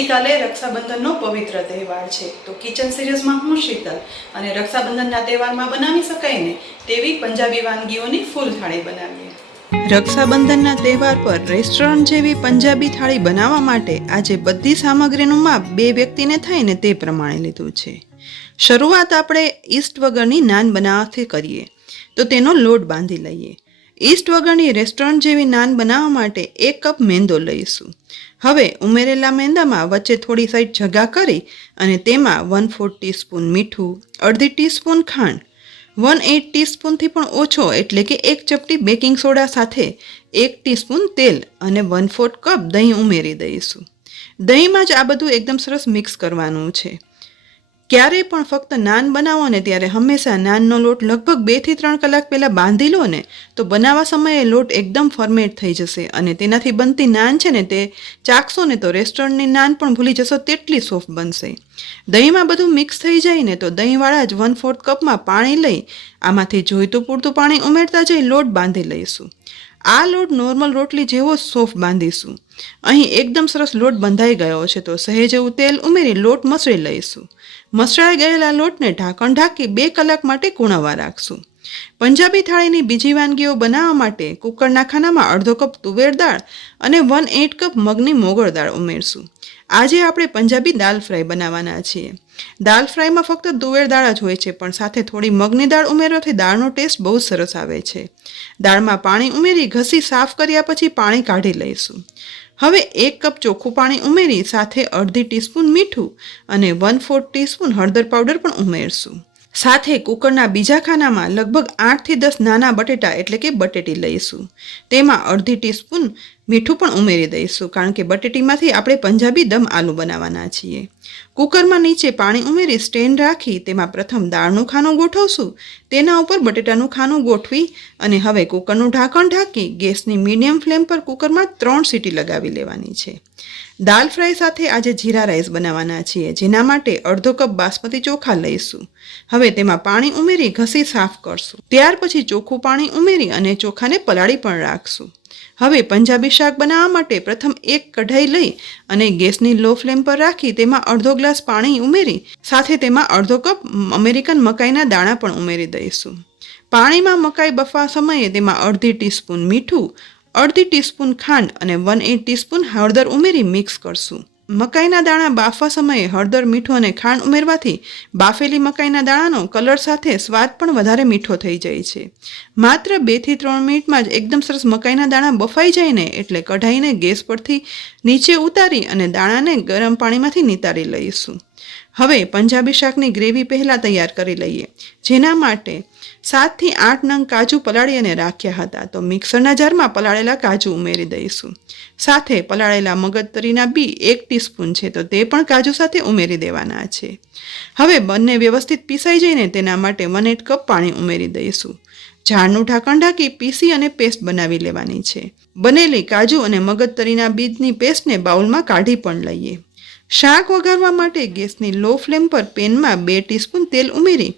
આવતીકાલે રક્ષાબંધનનો પવિત્ર તહેવાર છે તો કિચન સિરીઝમાં હું શીતલ અને રક્ષાબંધનના તહેવારમાં બનાવી શકાય ને તેવી પંજાબી વાનગીઓની ફૂલ થાળી બનાવીએ। રક્ષાબંધનના તહેવાર પર રેસ્ટોરન્ટ જેવી પંજાબી થાળી બનાવવા માટે આજે બધી સામગ્રીનું માપ બે વ્યક્તિને થાય ને તે પ્રમાણે લીધું છે। શરૂઆત આપણે ઈસ્ટ વગરની નાન બનાવવાથી કરીએ તો તેનો લોટ બાંધી લઈએ। ઈસ્ટ વગરની રેસ્ટોરન્ટ જેવી નાન બનાવવા માટે 1 કપ મેંદો લઈશું। હવે ઉમેરેલા મેંદામાં વચ્ચે થોડી સાઈડ જગા કરી અને તેમાં 1/4 ટીસ્પૂન મીઠું, અડધી ટીસ્પૂન ખાંડ, 1/8 ટીસ્પૂનથી પણ ઓછો એટલે કે 1 ચપટી બેકિંગ સોડા સાથે 1 ટીસ્પૂન તેલ અને 1/4 કપ દહીં ઉમેરી દઈશું। દહીંમાં જ આ બધું એકદમ સરસ મિક્સ કરવાનું છે। ક્યારેય પણ ફક્ત નાન બનાવો ને ત્યારે હંમેશા નાનનો લોટ લગભગ 2 થી 3 કલાક પહેલાં બાંધી લો ને તો બનાવવા સમયે લોટ એકદમ ફર્મેટ થઈ જશે અને તેનાથી બનતી નાન છે ને તે ચાખશો ને તો રેસ્ટોરન્ટની નાન પણ ભૂલી જશો તેટલી સોફ્ટ બનશે। દહીંમાં બધું મિક્સ થઈ જાય ને તો દહીંવાળા જ 1/4 કપમાં પાણી લઈ આમાંથી જોઈતું પૂરતું પાણી ઉમેરતા જઈ લોટ બાંધી લઈશું। આ લોટ નોર્મલ રોટલી જેવો સોફ્ટ બાંધીશું। અહીં એકદમ સરસ લોટ બંધાઈ ગયો છે તો સહેજ એવું તેલ ઉમેરી લોટ મસળી લઈશું। મસળાઈ ગયેલા લોટને ઢાંકણ ઢાંકી 2 કલાક માટે કૂણવવા રાખશું। પંજાબી થાળીની બીજી વાનગીઓ બનાવવા માટે કુકરના ખાનામાં અડધો કપ તુવેર દાળ અને 1/8 કપ મગની મોગળ દાળ ઉમેરશું। આજે આપણે પંજાબી દાલ ફ્રાય બનાવવાના છીએ। દાલ ફ્રાયમાં ફક્ત તુવેર દાળ જ હોય છે પણ સાથે થોડી મગની દાળ ઉમેરવાથી દાળનો ટેસ્ટ બહુ સરસ આવે છે। દાળમાં પાણી ઉમેરી ઘસી સાફ કર્યા પછી પાણી કાઢી લઈશું। હવે 1 કપ ચોખ્ખું પાણી ઉમેરી સાથે અડધી ટીસ્પૂન મીઠું અને 1/4 ટીસ્પૂન હળદર પાવડર પણ ઉમેરશું। સાથે કુકરના બીજા ખાનામાં લગભગ 8 થી 10 નાના બટેટા એટલે કે બટેટી લઈશું। તેમાં અડધી ટીસ્પૂન મીઠું પણ ઉમેરી દઈશું કારણ કે બટેટીમાંથી આપણે પંજાબી દમ આલુ બનાવવાના છીએ। કુકરમાં નીચે પાણી ઉમેરી સ્ટેન્ડ રાખી તેમાં પ્રથમ દાળનું ખાનું ગોઠવશું, તેના ઉપર બટેટાનું ખાનું ગોઠવી અને હવે કુકરનું ઢાંકણ ઢાંકી ગેસની મીડિયમ ફ્લેમ પર કુકરમાં 3 સીટી લગાવી લેવાની છે। દાલ ફ્રાય સાથે આજે જીરા રાઈસ બનાવવાના છીએ જેના માટે અડધો કપ બાસમતી ચોખા લઈશું। હવે તેમાં પાણી ઉમેરી ઘસી સાફ કરશું। ત્યાર પછી ચોખ્ખું પાણી ઉમેરી અને ચોખાને પલાળી પણ રાખશું। હવે પંજાબી શાક બનાવવા માટે પ્રથમ એક કઢાઈ લઈ અને ગેસની લો ફ્લેમ પર રાખી તેમાં અડધો ગ્લાસ પાણી ઉમેરી સાથે તેમાં અડધો કપ અમેરિકન મકાઈના દાણા પણ ઉમેરી દઈશું। પાણીમાં મકાઈ બફવા સમયે તેમાં અડધી ટીસ્પૂન મીઠું, અડધી ટીસ્પૂન ખાંડ અને 1/8 ટીસ્પૂન હળદર ઉમેરી મિક્સ કરશું। મકાઈના દાણા બાફવા સમયે હળદર, મીઠું અને ખાંડ ઉમેરવાથી બાફેલી મકાઈના દાણાનો કલર સાથે સ્વાદ પણ વધારે મીઠો થઈ જાય છે। માત્ર 2 થી 3 મિનિટમાં જ એકદમ સરસ મકાઈના દાણા બફાઈ જાય ને એટલે કઢાઈને ગેસ પરથી નીચે ઉતારી અને દાણાને ગરમ પાણીમાંથી નિતારી લઈશું। હવે પંજાબી શાકની ગ્રેવી પહેલાં તૈયાર કરી લઈએ જેના માટે 7 થી 8 નંગ કાજુ પલાળી અને રાખ્યા હતા તો મિક્સરના જારમાં પલાળેલા કાજુ ઉમેરી દઈશું। સાથે પલાળેલા મગજતરીના બી 1 ટીસ્પૂન છે તો તે પણ કાજુ સાથે ઉમેરી દેવાના છે। હવે બંને વ્યવસ્થિત પીસાઈ જઈને તેના માટે 1/8 કપ પાણી ઉમેરી દઈશું। ઝાડનું ઢાંકણ ઢાંકી પીસી અને પેસ્ટ બનાવી લેવાની છે। બનેલી કાજુ અને મગજતરીના બીજની પેસ્ટને બાઉલમાં કાઢી પણ લઈએ। શાક વઘારવા માટે ગેસની લો ફ્લેમ પર પેનમાં 2 ટીસ્પૂન તેલ ઉમેરી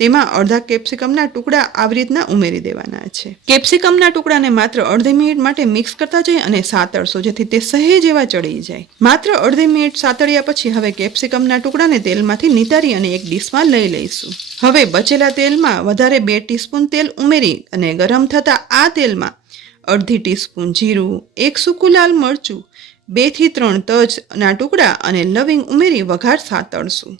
તેમાં અડધા કેપ્સિકમના ટુકડા આવી રીતના ઉમેરી દેવાના છે। કેપ્સિકમના ટુકડાને માત્ર અડધી મિનિટ માટે મિક્સ કરતા જઈ અને સાતળશું જેથી તે સહેજ એવા ચડી જાય। માત્ર અડધી મિનિટ સાતળ્યા પછી હવે કેપ્સિકમના ટુકડાને તેલમાંથી નિતારી અને એક ડીશમાં લઈ લઈશું। હવે બચેલા તેલમાં વધારે 2 ટીસ્પૂન તેલ ઉમેરી અને ગરમ થતાં આ તેલમાં અડધી ટીસ્પૂન જીરું, 1 સૂકું લાલ મરચું, 2 થી 3 તજના ટુકડા અને લવિંગ ઉમેરી વઘાર સાતળશું।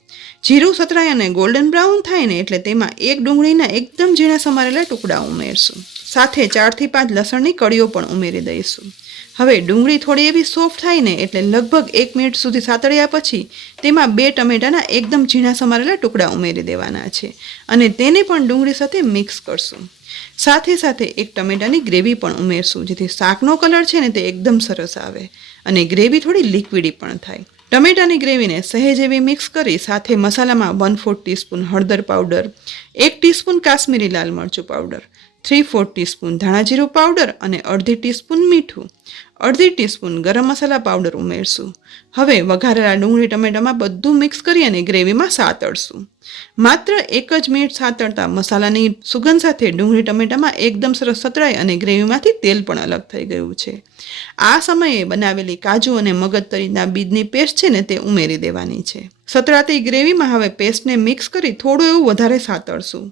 જીરું સતરાય અને ગોલ્ડન બ્રાઉન થાય ને એટલે તેમાં 1 ડુંગળીના એકદમ ઝીણા સમારેલા ટુકડા ઉમેરશું। સાથે 4 થી 5 લસણની કળીઓ પણ ઉમેરી દઈશું। હવે ડુંગળી થોડી એવી સોફ્ટ થાય ને એટલે લગભગ 1 મિનિટ સુધી સાતળ્યા પછી તેમાં 2 ટમેટાના એકદમ ઝીણા સમારેલા ટુકડા ઉમેરી દેવાના છે અને તેને પણ ડુંગળી સાથે મિક્સ કરશું। સાથે સાથે 1 ટમેટાની ગ્રેવી પણ ઉમેરશું જેથી શાકનો કલર છે ને તે એકદમ સરસ આવે અને ગ્રેવી થોડી લિક્વિડી પણ થાય। ટમેટાની ગ્રેવીને સહેજ એવી મિક્સ કરી સાથે મસાલામાં 1/4 ટીસ્પૂન હળદર પાવડર, 1 ટીસ્પૂન કાશ્મીરી લાલ મરચું પાવડર, 3/4 ટીસ્પૂન ધાણા જીરું પાવડર અને અડધી ટીસ્પૂન મીઠું, અડધી ટીસ્પૂન ગરમ મસાલા પાવડર ઉમેરશું. હવે વઘારેલા ડુંગળી ટમેટામાં બધું મિક્સ કરી અને ગ્રેવીમાં સાતળશું. માત્ર 1 જ મિનિટ સાતળતા મસાલાની સુગંધ સાથે ડુંગળી ટમેટામાં એકદમ સરસ સતળાઈ અને ગ્રેવીમાંથી તેલ પણ અલગ થઈ ગયું છે. આ સમયે બનાવેલી કાજુ અને મગજતરીના બીજની પેસ્ટ છે ને તે ઉમેરી દેવાની છે. સતળાતી ગ્રેવીમાં હવે પેસ્ટને મિક્સ કરી થોડું એવું વધારે સાતળશું.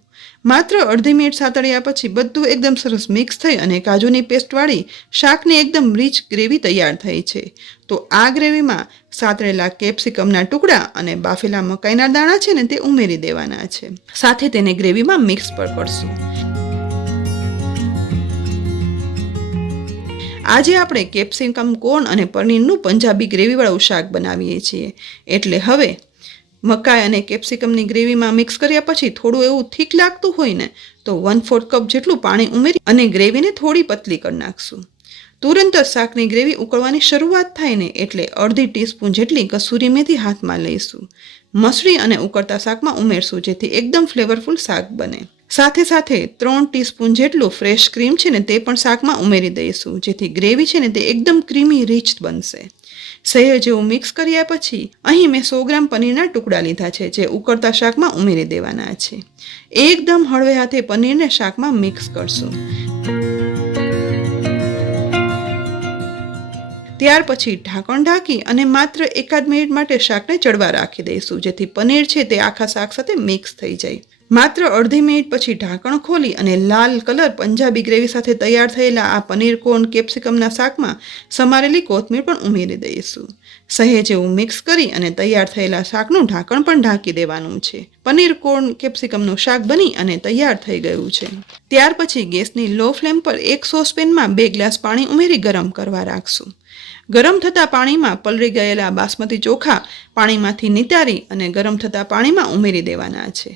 માત્ર અડધી મિનિટ સાતળ્યા પછી બધું એકદમ સરસ મિક્સ થઈ અને કાજુની પેસ્ટવાળી શાકની એકદમ રીચ ગ્રેવી તૈયાર થઈ છે. તો આ ગ્રેવીમાં સાતળેલા કેપ્સિકમના ટુકડા અને બાફેલા મકાઈના દાણા છે ને તે ઉમેરી દેવાના છે. સાથે તેને ગ્રેવીમાં મિક્સ પણ કરશું. આજે આપણે કેપ્સિકમ કોર્ન અને પનીરનું પંજાબી ગ્રેવીવાળું શાક બનાવીએ છીએ. એટલે હવે મકાઈ અને કેપ્સિકમની ગ્રેવીમાં મિક્સ કર્યા પછી થોડું એવું થીક લાગતું હોય ને તો 1/4 કપ જેટલું પાણી ઉમેરી અને ગ્રેવીને થોડી પતલી કરી નાખશું. તુરંત જ શાકની ગ્રેવી ઉકળવાની શરૂઆત થાય ને એટલે અડધી ટીસ્પૂન જેટલી કસૂરી મેથી હાથમાં લઈશું. મસળી અને ઉકળતા શાકમાં ઉમેરશું જેથી એકદમ ફ્લેવરફુલ શાક બને. સાથે સાથે 3 ટીસ્પૂન જેટલું ફ્રેશ ક્રીમ છે ને તે પણ શાકમાં ઉમેરી દઈશું જેથી ગ્રેવી છે ને તે એકદમ ક્રીમી રીચ બનશે. સહેજ જેવું મિક્સ કર્યા પછી અહીં મેં 100 ગ્રામ પનીરના ટુકડા લીધા છે જે ઉકળતા શાકમાં ઉમેરી દેવાના છે. એકદમ હળવે હાથે પનીરને શાકમાં મિક્સ કરશું. ત્યાર પછી ઢાંકણ ઢાંકી અને માત્ર 1 મિનિટ માટે શાકને ચડવા રાખી દઈશું જેથી પનીર છે તે આખા શાક સાથે મિક્સ થઈ જાય. માત્ર અડધી મિનિટ પછી ઢાંકણ ખોલી અને લાલ કલર પંજાબી ગ્રેવી સાથે તૈયાર થયેલા આ પનીર કોર્ન કેપ્સિકમના શાકમાં સમારેલી કોથમીર પણ ઉમેરી દઈશું. સહેજ એવું મિક્સ કરી અને તૈયાર થયેલા શાકનું ઢાંકણ પણ ઢાંકી દેવાનું છે. પનીર કોર્ન કેપ્સિકમનું શાક બની અને તૈયાર થઈ ગયું છે. ત્યાર પછી ગેસની લો ફ્લેમ પર એક સોસપેનમાં 2 ગ્લાસ પાણી ઉમેરી ગરમ કરવા રાખશું. ગરમ થતા પાણીમાં પલળી ગયેલા બાસમતી ચોખા પાણીમાંથી નિતારી અને ગરમ થતા પાણીમાં ઉમેરી દેવાના છે.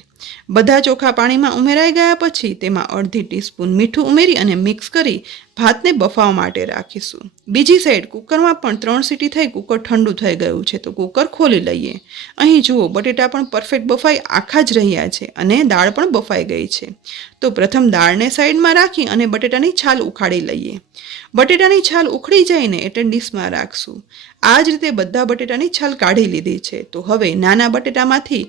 બધા ચોખા પાણીમાં ઉમેરાઈ ગયા પછી તેમાં અડધી ટીસ્પૂન મીઠું ઉમેરી અને મિક્સ કરી ભાતને બફાવા માટે રાખીશું. બીજી સાઈડ કુકરમાં પણ 3 સીટી થઈ કુકર ઠંડુ થઈ ગયું છે તો કુકર ખોલી લઈએ. અહીં જુઓ બટેટા પણ પરફેક્ટ બફાઈ આખા જ રહ્યા છે અને દાળ પણ બફાઈ ગઈ છે. તો પ્રથમ દાળને સાઈડમાં રાખી અને બટેટાની છાલ ઉખાડી લઈએ. બટેટાની છાલ ઉખડી જાય ને એટલે ડીશમાં રાખશું. આ જ રીતે બધા બટેટાની છાલ કાઢી લીધી છે. તો હવે નાના બટેટામાંથી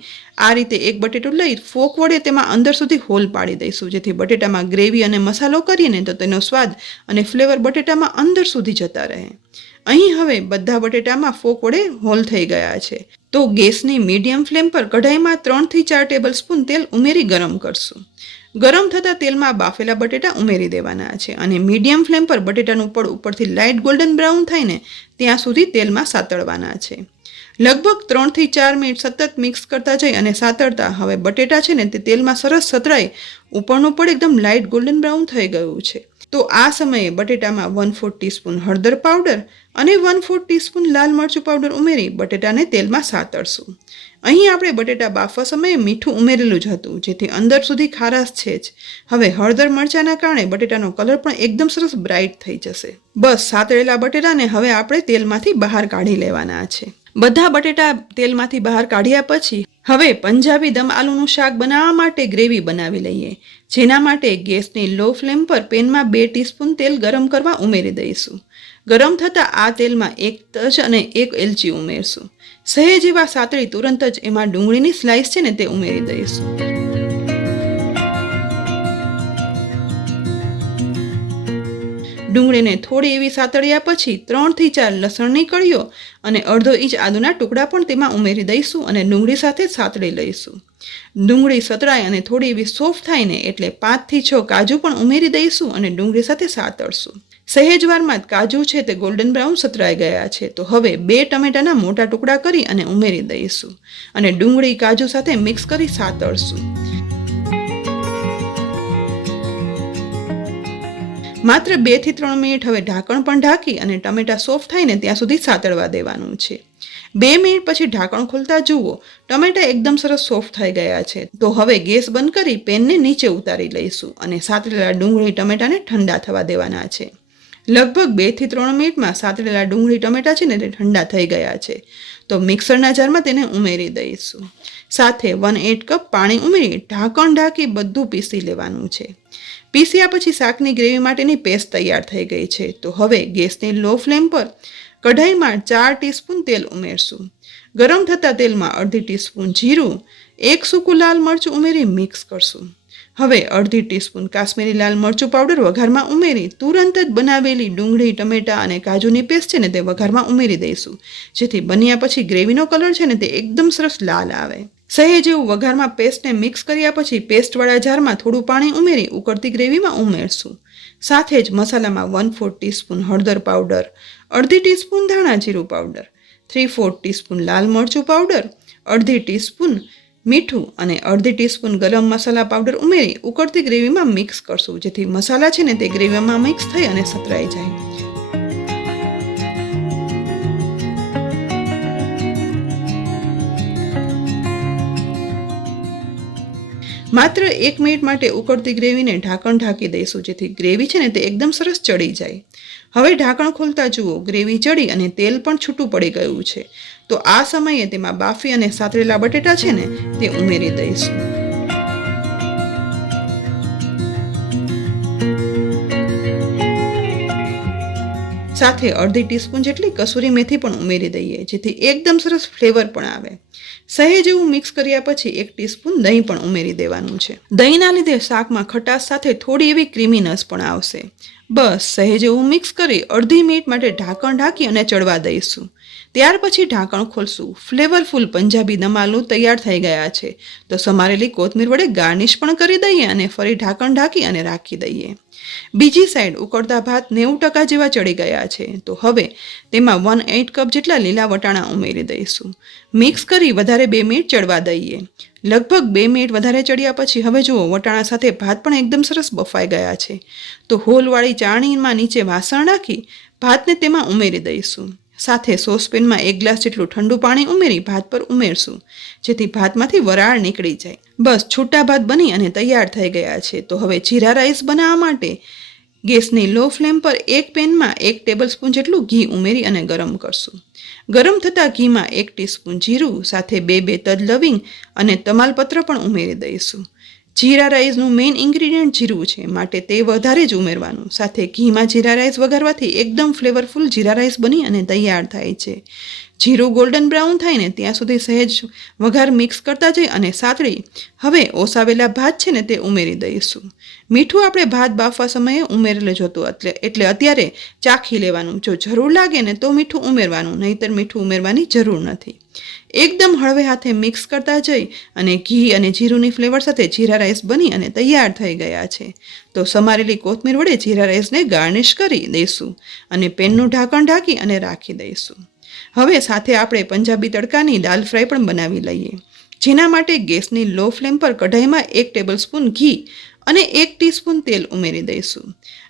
આ રીતે એક બટેટું લઈ ફોક વડે તેમાં અંદર સુધી હોલ પાડી દઈશું જેથી બટેટામાં ગ્રેવી અને મસાલો કરીએ ને તો તેનો સ્વાદ અને ફ્લેવર બટેટામાં અંદર સુધી જતા રહે. અહીં હવે બધા બટેટામાં ફોક વડે હોલ થઈ ગયા છે. તો ગેસની મીડિયમ ફ્લેમ પર કઢાઈમાં 3 થી 4 ટેબલ સ્પૂન તેલ ઉમેરી ગરમ કરશું. ગરમ થતા તેલમાં બાફેલા બટેટા ઉમેરી દેવાના છે અને મીડિયમ ફ્લેમ પર બટેટાનું પડ ઉપરથી લાઇટ ગોલ્ડન બ્રાઉન થાય ને ત્યાં સુધી તેલમાં સાતળવાના છે. લગભગ 3 થી 4 મિનિટ સતત મિક્સ કરતા જઈ અને સાતળતા હવે બટેટા છે ને તે તેલમાં સરસ સતળાઈ ઉપરનું પડ એકદમ લાઇટ ગોલ્ડન બ્રાઉન થઈ ગયું છે. તો આ સમયે બટેટામાં 1/4 ટીસ્પૂન હળદર પાવડર અને 1/4 ટીસ્પૂન લાલ મરચું પાવડર ઉમેરી બટેટાને તેલમાં સાતળશું. અહીં આપણે બટેટા બાફવા સમયે મીઠું ઉમેરેલું જ હતું જેથી અંદર સુધી ખારાશ છે જ. હવે હળદર મરચાંના કારણે બટેટાનો કલર પણ એકદમ સરસ બ્રાઇટ થઈ જશે. બસ સાતળેલા બટેટાને હવે આપણે તેલમાંથી બહાર કાઢી લેવાના છે. બધા બટેટા તેલમાંથી બહાર કાઢ્યા પછી હવે પંજાબી દમ આલુનું શાક બનાવવા માટે ગ્રેવી બનાવી લઈએ. જેના માટે ગેસની લો ફ્લેમ પર પેનમાં 2 ટીસ્પૂન તેલ ગરમ કરવા ઉમેરી દઈશું. ગરમ થતાં આ તેલમાં 1 તજ અને 1 એલચી ઉમેરશું. સહેજ એવા સાતળી તુરંત જ એમાં ડુંગળીની સ્લાઇસ છે ને તે ઉમેરી દઈશું. ડુંગળીને થોડી એવી સાતળ્યા પછી 3 થી 4 લસણની કળીઓ અને અડધો ઇંચ આદુના ટુકડા પણ તેમાં ઉમેરી દઈશું અને ડુંગળી સાથે સાતળી લઈશું. ડુંગળી સતળાય અને થોડી એવી સોફ્ટ થાય ને એટલે 5 થી 6 કાજુ પણ ઉમેરી દઈશું અને ડુંગળી સાથે સાતળશું. સહેજવારમાં જ કાજુ છે તે ગોલ્ડન બ્રાઉન સતરાઈ ગયા છે. તો હવે 2 ટમેટાના મોટા ટુકડા કરી અને ઉમેરી દઈશું અને ડુંગળી કાજુ સાથે મિક્સ કરી સાતળશું. માત્ર 2 થી 3 મિનિટ હવે ઢાંકણ પણ ઢાંકી અને ટમેટા સોફ્ટ થાય ને ત્યાં સુધી સાતળવા દેવાનું છે. 2 મિનિટ પછી ઢાંકણ ખોલતા જુઓ ટમેટા એકદમ સરસ સોફ્ટ થઈ ગયા છે. તો હવે ગેસ બંધ કરી પેનને નીચે ઉતારી લઈશું અને સાતળેલા ડુંગળી ટમેટાને ઠંડા થવા દેવાના છે. લગભગ 2 થી 3 મિનિટમાં સાતળેલા ડુંગળી ટમેટા છે ને તે ઠંડા થઈ ગયા છે. તો મિક્સરના જારમાં તેને ઉમેરી દઈશું. સાથે 1/8 કપ પાણી ઉમેરી ઢાંકણ ઢાંકી બધું પીસી લેવાનું છે. પીસ્યા પછી શાકની ગ્રેવી માટેની પેસ્ટ તૈયાર થઈ ગઈ છે. તો હવે ગેસની લો ફ્લેમ પર કઢાઈમાં 4 ટીસ્પૂન તેલ ઉમેરશું. ગરમ થતાં તેલમાં અડધી ટીસ્પૂન જીરું, 1 સૂકું લાલ મરચું ઉમેરી મિક્સ કરશું. હવે અડધી ટીસ્પૂન કાશ્મીરી લાલ મરચું પાવડર વઘારમાં ઉમેરી તુરંત જ બનાવેલી ડુંગળી, ટમેટા અને કાજુની પેસ્ટ છે ને તે વઘારમાં ઉમેરી દઈશું, જેથી બન્યા પછી ગ્રેવીનો કલર છે ને તે એકદમ સરસ લાલ આવે. સહેજ એવું વઘારમાં પેસ્ટને મિક્સ કર્યા પછી પેસ્ટવાળા જારમાં થોડું પાણી ઉમેરી ઉકળતી ગ્રેવીમાં ઉમેરશું. સાથે જ મસાલામાં 1/4 ટીસ્પૂન હળદર પાવડર, અડધી ટીસ્પૂન ધાણા જીરું પાવડર, 3/4 ટીસ્પૂન લાલ મરચું પાવડર, અડધી ટીસ્પૂન મીઠું અને અડધી ટીસ્પૂન ગરમ મસાલા પાવડર ઉમેરી ઉકળતી ગ્રેવીમાં મિક્સ કરશું, જેથી મસાલા છે ને તે ગ્રેવીમાં મિક્સ થઈ અને સતરાઈ જાય. માત્ર 1 મિનિટ માટે ઉકળતી ગ્રેવીને ઢાંકણ ઢાંકી દઈશું, જેથી ગ્રેવી છે ને તે એકદમ સરસ ચડી જાય. હવે ઢાંકણ ખોલતા જુઓ, ગ્રેવી ચડી અને તેલ પણ છૂટું પડી ગયું છે. તો આ સમયે તેમાં બાફી અને સાતરેલા બટેટા છે ને તે ઉમેરી દઈશું. સાથે અડધી ટીસ્પૂન જેટલી કસૂરી મેથી પણ ઉમેરી દઈએ, જેથી એકદમ સરસ ફ્લેવર પણ આવે. સહેજ એવું મિક્સ કર્યા પછી 1 ટીસ્પૂન દહીં પણ ઉમેરી દેવાનું છે. દહીંના લીધે શાકમાં ખટાશ સાથે થોડી એવી ક્રીમીનેસ પણ આવશે. બસ સહેજ એવું મિક્સ કરી અડધી મિનિટ માટે ઢાંકણ ઢાંકી અને ચડવા દઈશું. ત્યાર પછી ઢાંકણ ખોલશું. ફ્લેવરફુલ પંજાબી દમ આલુ તૈયાર થઈ ગયા છે. તો સમારેલી કોથમીર વડે ગાર્નિશ પણ કરી દઈએ અને ફરી ઢાંકણ ઢાંકી અને રાખી દઈએ. બીજી સાઈડ ઉકળતા ભાત 90% જેવા ચડી ગયા છે. તો હવે તેમાં 1/8 કપ જેટલા લીલા વટાણા ઉમેરી દઈશું. મિક્સ કરી વધારે 2 મિનિટ ચડવા દઈએ. લગભગ 2 મિનિટ વધારે ચડ્યા પછી હવે જુઓ, વટાણા સાથે ભાત પણ એકદમ સરસ બફાઈ ગયા છે. તો હોલવાળી ચાળણીમાં નીચે વાસણ નાખી ભાતને તેમાં ઉમેરી દઈશું. સાથે સોસપેનમાં 1 ગ્લાસ જેટલું ઠંડુ પાણી ઉમેરી ભાત પર ઉમેરશું, જેથી ભાતમાંથી વરાળ નીકળી જાય. બસ છૂટા ભાત બની અને તૈયાર થઈ ગયા છે. તો હવે જીરા રાઈસ બનાવવા માટે ગેસની લો ફ્લેમ પર એક પેનમાં 1 ટેબલસ્પૂન જેટલું ઘી ઉમેરી અને ગરમ કરશું. ગરમ થતાં ઘીમાં 1 ટીસ્પૂન જીરું, સાથે 2 તજ લવિંગ અને તમાલપત્ર પણ ઉમેરી દઈશું. જીરા રાઈસનું મેઇન ઇન્ગ્રીડિયન્ટ જીરું છે, માટે તે વધારે જ ઉમેરવાનું. સાથે ઘીમાં જીરા રાઈસ વઘારવાથી એકદમ ફ્લેવરફુલ જીરા રાઈસ બની અને તૈયાર થાય છે. જીરું ગોલ્ડન બ્રાઉન થાય ને ત્યાં સુધી સહેજ વઘાર મિક્સ કરતા જઈ અને સાતળી હવે ઓસાવેલા ભાત છે ને તે ઉમેરી દઈશું. મીઠું આપણે ભાત બાફવા સમયે ઉમેરેલું જ હતું, એટલે અત્યારે ચાખી લેવાનું. જો જરૂર લાગે ને તો મીઠું ઉમેરવાનું, નહીંતર મીઠું ઉમેરવાની જરૂર નથી. એકદમ હળવે હાથે મિક્સ કરતા જઈ અને ઘી અને જીરુંની ફ્લેવર સાથે જીરા રાઈસ બની અને તૈયાર થઈ ગયા છે. તો સમારેલી કોથમીર વડે જીરા રાઈસને ગાર્નિશ કરી દઈશું અને પેનનું ઢાંકણ ઢાંકી અને રાખી દઈશું. હવે સાથે આપણે પંજાબી તડકાની દાલ ફ્રાય પણ બનાવી લઈએ, જેના માટે ગેસની લો ફ્લેમ પર કઢાઈમાં 1 ટેબલસ્પૂન ઘી અને 1 ટીસ્પૂન તેલ ઉમેરી દઈશું.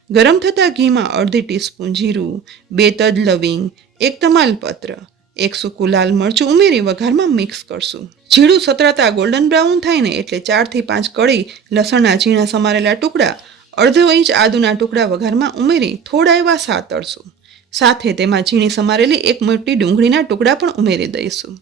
ગરમ થતાં ઘીમાં અડધી ટીસ્પૂન જીરું, 2 તજ લવિંગ, 1 તમાલપત્ર, 1 સૂકું લાલ મરચું ઉમેરી વઘારમાં મિક્સ કરશું. જીરું સતરાતા ગોલ્ડન બ્રાઉન થાય ને એટલે 4 થી 5 કળી લસણના ઝીણા સમારેલા ટુકડા, અડધો ઇંચ આદુના ટુકડા વઘારમાં ઉમેરી થોડા એવા સાતળશું. સાથે તેમાં ઝીણી સમારેલી 1 મોટી ડુંગળીના ટુકડા પણ ઉમેરી દઈશું.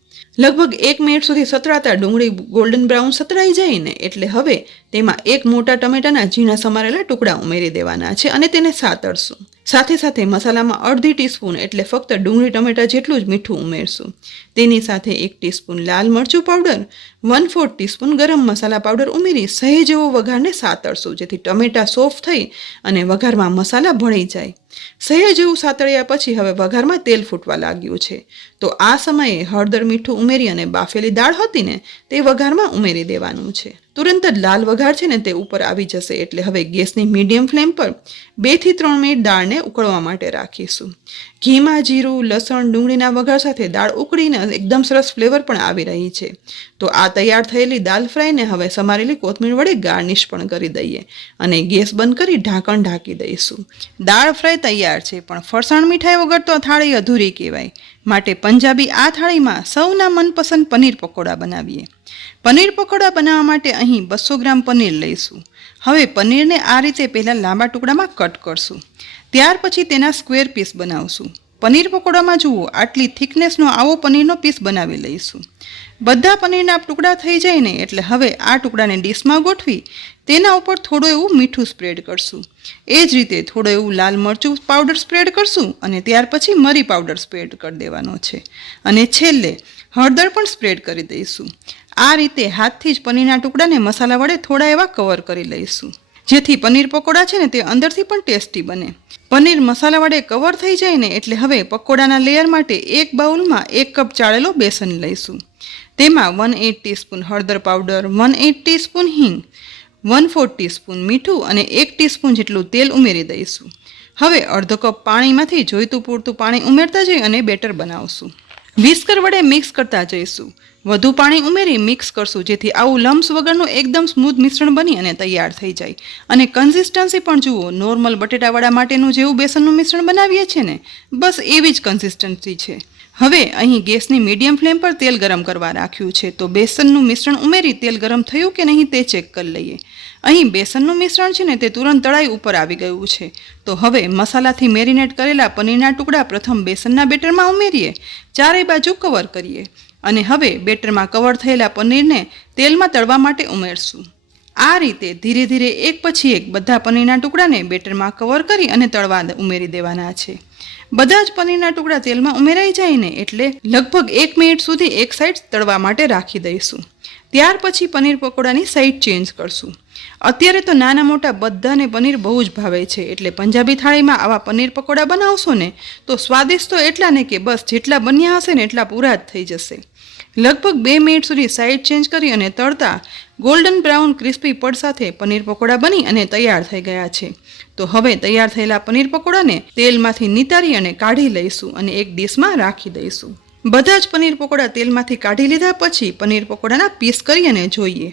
લગભગ 1 મિનિટ સુધી સતરાતા ડુંગળી ગોલ્ડન બ્રાઉન સતરાઈ જાય ને એટલે હવે તેમાં 1 મોટા ટમેટાના ઝીણા સમારેલા ટુકડા ઉમેરી દેવાના છે અને તેને સાતળશું. સાથે સાથે મસાલામાં અડધી ટીસ્પૂન એટલે ફક્ત ડુંગળી ટમેટા જેટલું જ મીઠું ઉમેરશું. તેની સાથે 1 ટીસ્પૂન લાલ મરચું પાવડર, 1/4 ટીસ્પૂન ગરમ મસાલા પાવડર ઉમેરી સહેજ એવો વઘારને સાતળશું, જેથી ટમેટા સોફ્ટ થઈ અને વઘારમાં મસાલા ભળી જાય. સહેજ એવું સાતળ્યા પછી હવે વઘારમાં તેલ ફૂટવા લાગ્યું છે. તો આ સમયે હળદર, મીઠું ઉમેરી અને બાફેલી દાળ હતી ને તે વઘારમાં ઉમેરી દેવાનું છે. તુરંત જ લાલ વઘાર છે ને તે ઉપર આવી જશે, એટલે હવે ગેસની મીડિયમ ફ્લેમ પર 2 થી 3 મિનિટ દાળને ઉકળવા માટે રાખીશું. ઘીમાં જીરું, લસણ, ડુંગળીના વઘાર સાથે દાળ ઉકળીને એકદમ સરસ ફ્લેવર પણ આવી રહી છે. તો આ તૈયાર થયેલી દાલ ફ્રાયને હવે સમારેલી કોથમીર વડે ગાર્નિશ પણ કરી દઈએ અને ગેસ બંધ કરી ઢાંકણ ઢાંકી દઈશું. દાળ ફ્રાય તૈયાર છે, પણ ફરસાણ મીઠાઈ વગર તો થાળી અધૂરી કહેવાય. માટે પંજાબી આ થાળીમાં સૌના મનપસંદ પનીર પકોડા બનાવીએ. પનીર પકોડા બનાવવા માટે અહીં 200 ગ્રામ પનીર લઈશું. હવે પનીરને આ રીતે પહેલાં લાંબા ટુકડામાં કટ કરશું. ત્યાર પછી તેના સ્ક્વેર પીસ બનાવશું. પનીર પકોડામાં જુઓ આટલી થિકનેસનો આવો પનીરનો પીસ બનાવી લઈશું. બધા પનીરના ટુકડા થઈ જાય ને એટલે હવે આ ટુકડાને ડીશમાં ગોઠવી તેના ઉપર થોડું એવું મીઠું સ્પ્રેડ કરશું. એ જ રીતે થોડું એવું લાલ મરચું પાવડર સ્પ્રેડ કરશું અને ત્યાર પછી મરી પાવડર સ્પ્રેડ કરી દેવાનો છે અને છેલ્લે હળદર પણ સ્પ્રેડ કરી દઈશું. આ રીતે હાથથી જ પનીરના ટુકડાને મસાલા વડે થોડા એવા કવર કરી લઈશું, જેથી પનીર પકોડા છે ને તે અંદરથી પણ ટેસ્ટી બને. પનીર મસાલા વડે કવર થઈ જાય ને એટલે હવે પકોડાના લેયર માટે એક બાઉલમાં 1 કપ ચાળેલો બેસન લઈશું. તેમાં 1/8 ટીસ્પૂન હળદર પાવડર, 1/8 ટીસ્પૂન હિંગ, 1/4 ટીસ્પૂન મીઠું અને 1 ટીસ્પૂન જેટલું તેલ ઉમેરી દઈશું. હવે અડધો કપ પાણીમાંથી જોઈતું પૂરતું પાણી ઉમેરતા જઈ અને બેટર બનાવશું. વિસ્કર વડે મિક્સ કરતા જઈશું. વધુ પાણી ઉમેરી મિક્સ કરશું, જેથી આવું લમ્સ વગરનું એકદમ સ્મૂથ મિશ્રણ બની અને તૈયાર થઈ જાય. અને કન્સિસ્ટન્સી પણ જુઓ, નોર્મલ બટેટાવાળા માટેનું જેવું બેસનનું મિશ્રણ બનાવીએ છીએ ને બસ એવી જ કન્સિસ્ટન્સી છે. હવે અહીં ગેસની મીડિયમ ફ્લેમ પર તેલ ગરમ કરવા રાખ્યું છે, તો બેસનનું મિશ્રણ ઉમેરી તેલ ગરમ થયું કે નહીં તે ચેક કરી લઈએ. અહીં બેસનનું મિશ્રણ છે ને તે તુરંત તળાઈ ઉપર આવી ગયું છે. તો હવે મસાલાથી મેરિનેટ કરેલા પનીરના ટુકડા પ્રથમ બેસનના બેટરમાં ઉમેરીએ, ચારે બાજુ કવર કરીએ અને હવે બેટરમાં કવર થયેલા પનીરને તેલમાં તળવા માટે ઉમેરશું. આ રીતે ધીરે ધીરે એક પછી એક બધા પનીરના ટુકડાને બેટરમાં કવર કરી અને તળવા ઉમેરી દેવાના છે. બધા જ પનીરના ટુકડા તેલમાં ઉમેરાઈ જાય ને એટલે લગભગ 1 મિનિટ સુધી એક સાઈડ તળવા માટે રાખી દઈશું. ત્યાર પછી પનીર પકોડાની સાઈડ ચેન્જ કરશું. અત્યારે તો નાના મોટા બધાને પનીર બહુ જ ભાવે છે, એટલે પંજાબી થાળીમાં આવા પનીર પકોડા બનાવશો ને તો સ્વાદિષ્ટ તો એટલા ને કે બસ જેટલા બન્યા હશે ને એટલા પૂરા જ થઈ જશે. લગભગ 2 મિનિટ સુધી સાઈડ ચેન્જ કરી અને તળતા ગોલ્ડન બ્રાઉન ક્રિસ્પી પડ સાથે પનીર પકોડા બની અને તૈયાર થઈ ગયા છે. તો હવે તૈયાર થયેલા પનીર પકોડાને તેલમાંથી નિતારી અને કાઢી લઈશું અને એક ડીશમાં રાખી દઈશું. બધા જ પનીર પકોડા તેલમાંથી કાઢી લીધા પછી પનીર પકોડાના પીસ કરી અને જોઈએ.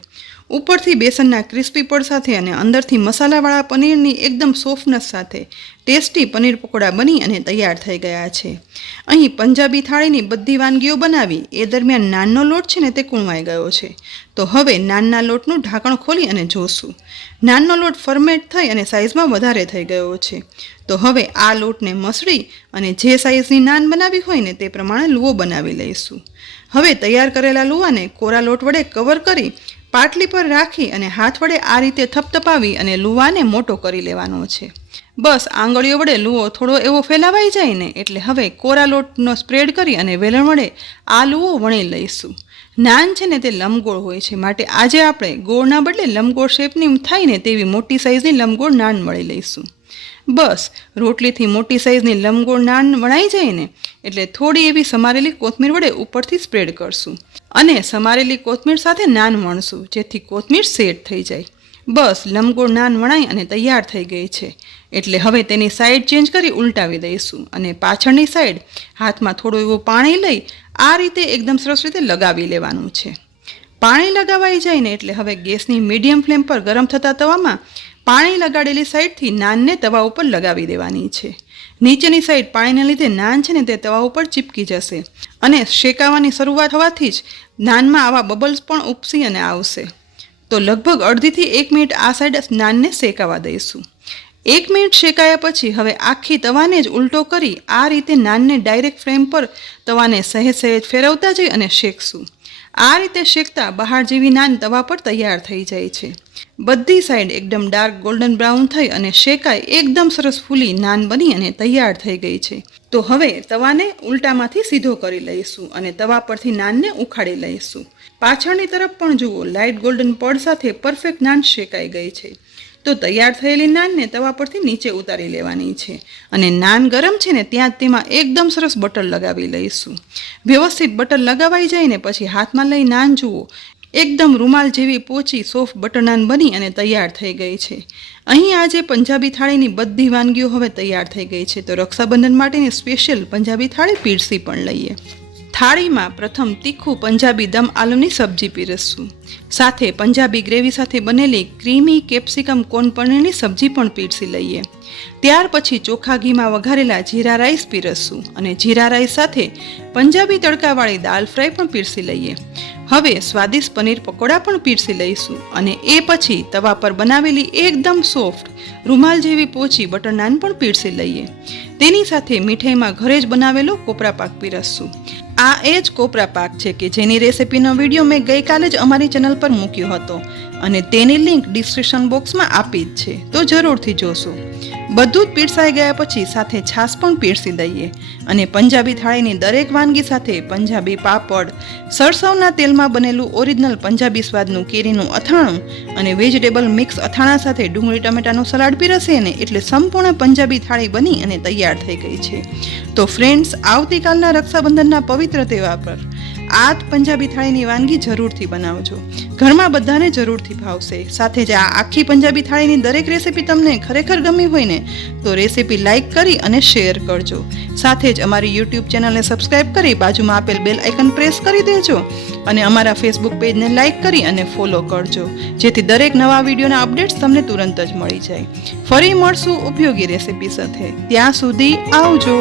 ઉપરથી બેસનના ક્રિસ્પી પડ સાથે અને અંદરથી મસાલાવાળા પનીરની એકદમ સોફ્ટનેસ સાથે ટેસ્ટી પનીર પકોડા બની અને તૈયાર થઈ ગયા છે. અહીં પંજાબી થાળીની બધી વાનગીઓ બનાવી એ દરમિયાન નાનનો લોટ છે ને તે કૂણવાઈ ગયો છે. તો હવે નાનના લોટનું ઢાંકણ ખોલી અને જોશું. નાનનો લોટ ફર્મેન્ટ થઈ અને સાઇઝમાં વધારે થઈ ગયો છે. તો હવે આ લોટને મસળી અને જે સાઇઝની નાન બનાવી હોય ને તે પ્રમાણે લુઓ બનાવી લઈશું. હવે તૈયાર કરેલા લુવાને કોરા લોટ વડે કવર કરી પાટલી પર રાખી અને હાથ વડે આ રીતે થપથપાવી અને લુવાને મોટો કરી લેવાનો છે. બસ આંગળીઓ વડે લુઓ થોડો એવો ફેલાવાઈ જાય ને એટલે હવે કોરા લોટનો સ્પ્રેડ કરી અને વેલણ વડે આ લુઓ વણી લઈશું. નાન છે ને તે લંબગોળ હોય છે, માટે આજે આપણે ગોળના બદલે લંબગોળ શેપની થાય ને તેવી મોટી સાઇઝની લંબગોળ નાન મળી લઈશું. બસ રોટલીથી મોટી સાઇઝની લંબગોળ નાન વણાઈ જાય ને એટલે થોડી એવી સમારેલી કોથમીર વડે ઉપરથી સ્પ્રેડ કરશું અને સમારેલી કોથમીર સાથે નાન વણશું, જેથી કોથમીર સેટ થઈ જાય. બસ લંબગોળ નાન વણાઈ અને તૈયાર થઈ ગઈ છે. એટલે હવે તેની સાઈડ ચેન્જ કરી ઉલટાવી દઈશું અને પાછળની સાઈડ હાથમાં થોડું એવું પાણી લઈ આ રીતે એકદમ સરસ રીતે લગાવી લેવાનું છે. પાણી લગાવાઈ જાય ને એટલે હવે ગેસની મીડિયમ ફ્લેમ પર ગરમ થતા તવામાં પાણી લગાડેલી સાઈડથી નાનને તવા ઉપર લગાવી દેવાની છે. નીચેની સાઈડ પાણીને લીધે નાન છે ને તે તવા ઉપર ચીપકી જશે અને શેકાવાની શરૂઆત થવાથી જ નાનમાં આવા બબલ્સ પણ ઉપસી અને આવશે. તો લગભગ અડધીથી 1 મિનિટ આ સાઈડ નાનને શેકાવા દઈશું. 1 મિનિટ શેકાયા પછી હવે આખી તવાને જ ઉલટો કરી આ રીતે નાનને ડાયરેક્ટ ફ્લેમ પર તવાને સહેજ સહેજ ફેરવતા જઈ અને શેકશું. આ રીતે શેકતા બહાર જેવી નાન તવા પર તૈયાર થઈ જાય છે. બધી સાઈડ એકદમ ડાર્ક ગોલ્ડન બ્રાઉન થઈ અને શેકાઈ એકદમ સરસ ફૂલી નાન બની અને તૈયાર થઈ ગઈ છે. તો હવે તવાને ઉલટામાંથી સીધો કરી લઈશું અને તવા પરથી નાનને ઉખાડી લઈશું. પાછળની તરફ પણ જુઓ, લાઇટ ગોલ્ડન પડ સાથે પરફેક્ટ નાન શેકાઈ ગઈ છે. તો તૈયાર થયેલી નાનને તવા પરથી નીચે ઉતારી લેવાની છે અને નાન ગરમ છે ને ત્યાં જ તેમાં એકદમ સરસ બટર લગાવી લઈશું. વ્યવસ્થિત બટર લગાવાઈ જાય ને પછી હાથમાં લઈ નાન જુઓ, એકદમ રૂમાલ જેવી પોચી સોફ્ટ બટર નાન બની અને તૈયાર થઈ ગઈ છે. અહીં આજે પંજાબી થાળીની બધી વાનગીઓ હવે તૈયાર થઈ ગઈ છે. તો રક્ષાબંધન માટેની સ્પેશિયલ પંજાબી થાળી પીરસી પણ લઈએ. થાળીમાં પ્રથમ તીખું પંજાબી દમ આલુની સબ્જી પીરસશું. સાથે પંજાબી ગ્રેવી સાથે બનેલી ક્રીમી કેપ્સિકમ કોર્ન પનીરની સબ્જી પણ પીરસી લઈએ. ત્યાર પછી ચોખા ઘીમાં વઘારેલા જીરા રાઈસ પીરસશું અને જીરા રાઈસ સાથે પંજાબી તડકાવાળી દાલ ફ્રાય પણ પીરસી લઈએ. હવે સ્વાદિષ્ટ પનીર પકોડા પણ પીરસી લઈશું અને એ પછી તવા પર બનાવેલી એકદમ સોફ્ટ રૂમાલ જેવી પોચી બટર નાન પણ પીરસી લઈએ. તેની સાથે મીઠાઈમાં ઘરે જ બનાવેલો કોપરા પાક પીરસશું. આ એ જ કોપરા પાક છે કે જેની રેસિપીનો વિડીયો મેં ગઈકાલે જ અમારી ચેનલ પર મૂક્યો હતો અને તેની લિંક ડિસ્ક્રિપ્શન બોક્સમાં આપી જ છે, તો જરૂરથી જોશો. બધું જ પીરસાઈ ગયા પછી સાથે છાશ પણ પીરસી દઈએ અને પંજાબી થાળીની દરેક વાનગી સાથે પંજાબી પાપડ, સરસવના તેલમાં બનેલું ઓરિજિનલ પંજાબી સ્વાદનું કેરીનું અથાણું અને વેજીટેબલ મિક્સ અથાણા સાથે ડુંગળી ટમેટાનું સલાડ પીરસીએ ને એટલે સંપૂર્ણ પંજાબી થાળી બની અને તૈયાર થઈ ગઈ છે. તો ફ્રેન્ડ્સ, આવતીકાલના રક્ષાબંધનના પવિત્ર તહેવાર પર આ પંજાબી થાળીની વાનગી જરૂરથી બનાવજો. ઘરમાં બધાને જરૂરથી ભાવશે. સાથે જ આ આખી પંજાબી થાળીની દરેક રેસીપી તમને ખરેખર ગમી હોય ને તો રેસીપી લાઈક કરી અને શેર કરજો. સાથે જ અમારી યુટ્યુબ ચેનલને સબસ્ક્રાઈબ કરી બાજુમાં આપેલ બેલ આઇકન પ્રેસ કરી દેજો અને અમારા ફેસબુક પેજને લાઈક કરી અને ફોલો કરજો, જેથી દરેક નવા વિડીયોના અપડેટ્સ તમને તુરંત જ મળી જાય. ફરી મળશું ઉપયોગી રેસીપી સાથે. ત્યાં સુધી આવજો.